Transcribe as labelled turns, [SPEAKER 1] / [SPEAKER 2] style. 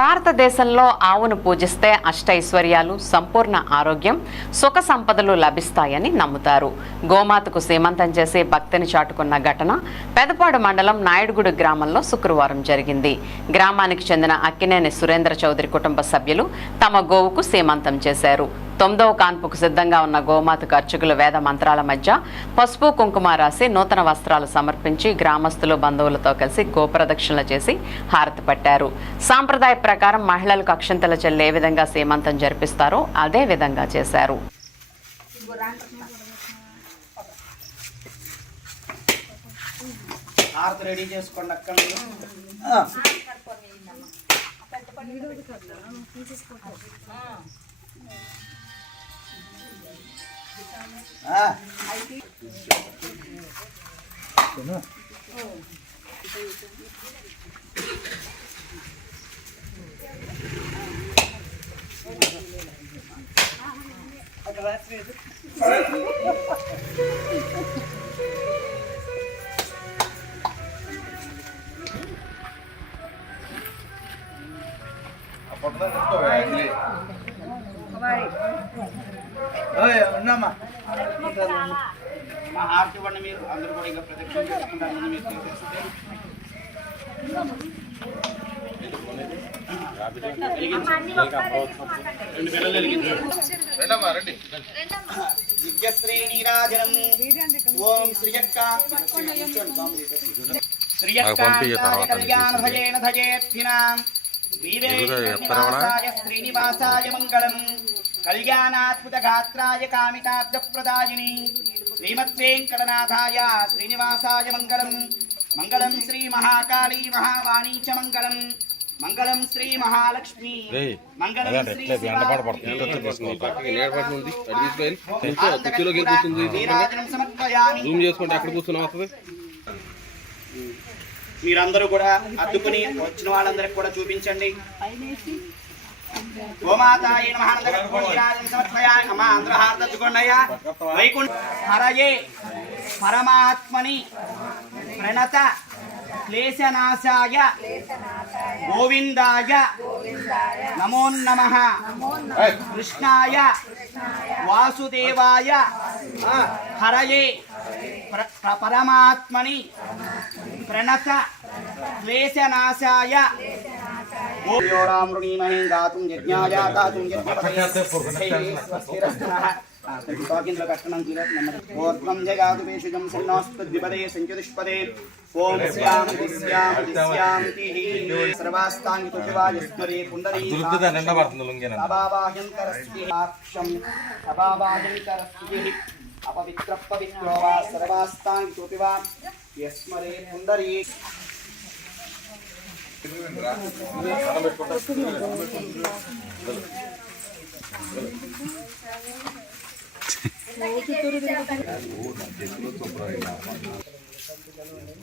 [SPEAKER 1] భారతదేశంలో ఆవును పూజిస్తే అష్టైశ్వర్యాలు సంపూర్ణ ఆరోగ్యం సుఖ సంపదలు లభిస్తాయని నమ్ముతారు. గోమాతకు సీమంతం చేసి భక్తిని చాటుకున్న ఘటన పెదపాడు మండలం నాయుడుగుడు గ్రామంలో శుక్రవారం జరిగింది. గ్రామానికి చెందిన అక్కినేని సురేంద్ర చౌదరి కుటుంబ సభ్యులు తమ గోవుకు సీమంతం చేశారు. తొమ్మిదవ కాన్పుకు సిద్ధంగా ఉన్న గోమాతకు అర్చకులు వేద మంత్రాల మధ్య పసుపు కుంకుమ రాసి నూతన వస్త్రాలు సమర్పించి గ్రామస్తులు బంధువులతో కలిసి గోప్రదక్షిణలు చేసి హారతి పట్టారు. సాంప్రదాయ ప్రకారం మహిళలకు అక్షంతల చెల్లి ఏ విధంగా సీమంతం జరిపిస్తారో అదే విధంగా చేశారు.
[SPEAKER 2] హారతి రెడీ చేసుకోండి అక్కడ Bye. ఉన్నామా? మా హారతి ఇవ్వండి మీరు. అందరూ కూడా ఇంకా ప్రదక్షిణ చేసుకుంటారు ముందు మీరు తీసేస్తే. రెండు. పిల్లలు వెలిగించండి. దివ్యశ్రేణీరాజనం ఓం శ్రీయక్క.
[SPEAKER 3] నాకు పంపియ్య తర్వాత
[SPEAKER 2] కళ్యాణ భజేర్థినాం
[SPEAKER 3] ఎదురుగా ఎత్తరవడా?
[SPEAKER 2] శ్రీనివాసాయ మంగళం. కళ్యాణాద్భుత గాత్రాయ కామితార్థ ప్రదాయిని శ్రీమద్వేంకటనాథాయ శ్రీనివాసాయ మంగళం. మంగళం శ్రీ మహాకాళీ మహావాణీ చ మంగళం. మంగళం శ్రీ మహాలక్ష్మి. మంగళం
[SPEAKER 3] అదే
[SPEAKER 2] శ్రీ
[SPEAKER 4] జూమ్ చేసుకుంటే కూర్చున్నాం వస్తుంది
[SPEAKER 2] మీరందరూ కూడా అద్దుకుని వచ్చిన వాళ్ళందరికి కూడా చూపించండి. గోమాతాయ నమః సమర్పయామి అమ్మా వైకుంఠ హరయే పరమాత్మని ప్రణత క్లేశనాశాయ గోవిందాయ నమో నమ. కృష్ణాయ వాసుదేవాయ హరయే పరమాత్మని ప్రణత క్లేశనాశాయ योरामृणीमहे गातुं यज्ञाया गातुं यज्ञपदे ष्टनं किलत् नमः ओर्त्वं जगातु पेशुजं सन्नास्तद्विपदे सञ्चतुष्पदे ॐ स्यां दिस्यां दिस्यां तिः सर्वास्तानि तुषिवाय
[SPEAKER 3] स्मरे पुण्डरी अबाबाह्यन्तरस्तिहाक्षम् अबाबाह्यन्तरस्तिः
[SPEAKER 2] अपवित्रपवित्रो वा सर्वास्तानि तुपि वा यस्मरे पुण्डरी వా యస్మరే పుండరీ
[SPEAKER 5] రోజుకు